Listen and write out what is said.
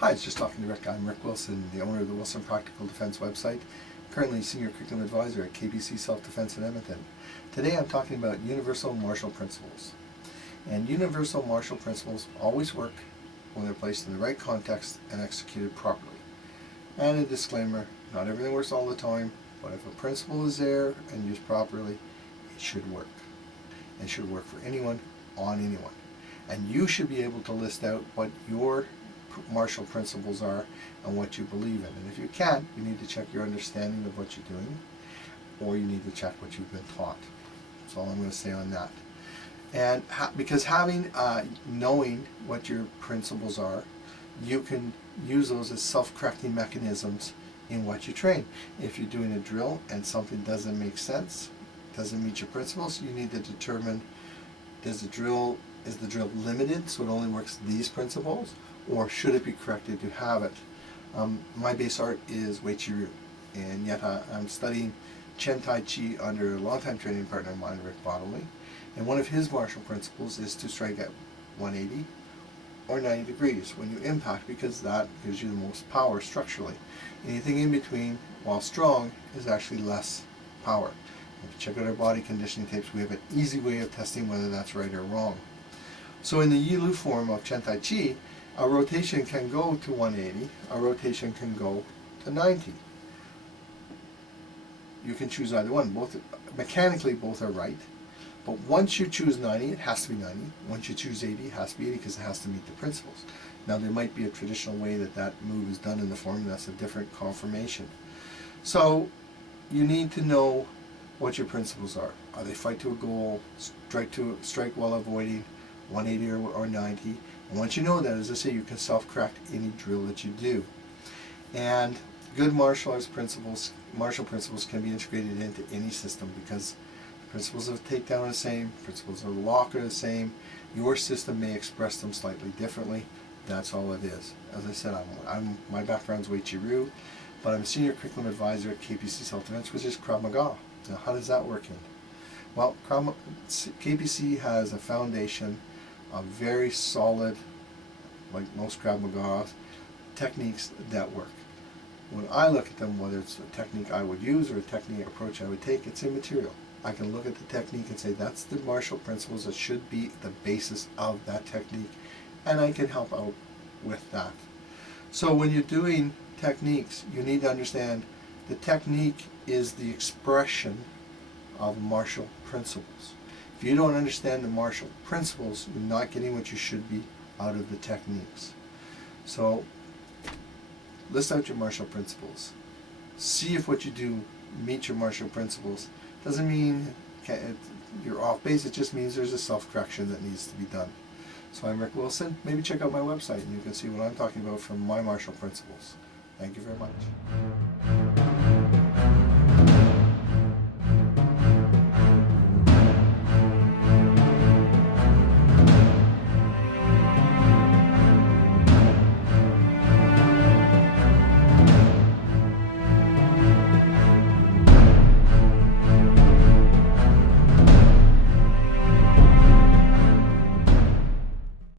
Hi, it's Just Talking to Rick. I'm Rick Wilson, the owner of the Wilson Practical Defense website, currently Senior Curriculum Advisor at KBC Self-Defense in Edmonton. Today I'm talking about Universal Martial Principles. And Universal Martial Principles always work when they're placed in the right context and executed properly. And a disclaimer, not everything works all the time, but if a principle is there and used properly, it should work. It should work for anyone, on anyone. And you should be able to list out what your martial principles are and what you believe in. And if you can't, you need to check your understanding of what you're doing, or you need to check what you've been taught. That's all I'm going to say on that. And because knowing what your principles are, you can use those as self-correcting mechanisms in what you train. If you're doing a drill and something doesn't make sense, doesn't meet your principles, you need to determine, is the drill limited so it only works these principles, or should it be corrected to have it? My base art is Wei Chi Ryu, and yet I'm studying Chen Tai Chi under a longtime training partner of mine, Rick Bottomley, and one of his martial principles is to strike at 180 or 90 degrees when you impact, because that gives you the most power structurally. Anything in between, while strong, is actually less power. If you check out our body conditioning tapes, we have an easy way of testing whether that's right or wrong. So in the Yi Lu form of Chen Tai Chi, a rotation can go to 180, a rotation can go to 90. You can choose either one. Mechanically, both are right. But once you choose 90, it has to be 90. Once you choose 80, it has to be 80 because it has to meet the principles. Now, there might be a traditional way that move is done in the form, and that's a different conformation. So you need to know what your principles are. Are they fight to a goal, strike while avoiding, 180 or 90? And once you know that, as I say, you can self-correct any drill that you do. And good martial arts principles, martial principles can be integrated into any system, because the principles of takedown are the same, principles of lock are the same. Your system may express them slightly differently. That's all it is. As I said, my background's Wei Chi Ryu, but I'm a Senior Curriculum Advisor at KBC Self-Defense, which is Krav Maga. Now, how does that work in? Well, KBC has a foundation of very solid, like most Krav Maga techniques that work. When I look at them, whether it's a technique I would use or a technique approach I would take, it's immaterial. I can look at the technique and say that's the martial principles that should be the basis of that technique, and I can help out with that. So when you're doing techniques, you need to understand the technique is the expression of martial principles. If you don't understand the martial principles, you're not getting what you should be out of the techniques. So list out your martial principles. See if what you do meets your martial principles. Doesn't mean you're off base, it just means there's a self-correction that needs to be done. So I'm Rick Wilson. Maybe check out my website and you can see what I'm talking about from my martial principles. Thank you very much.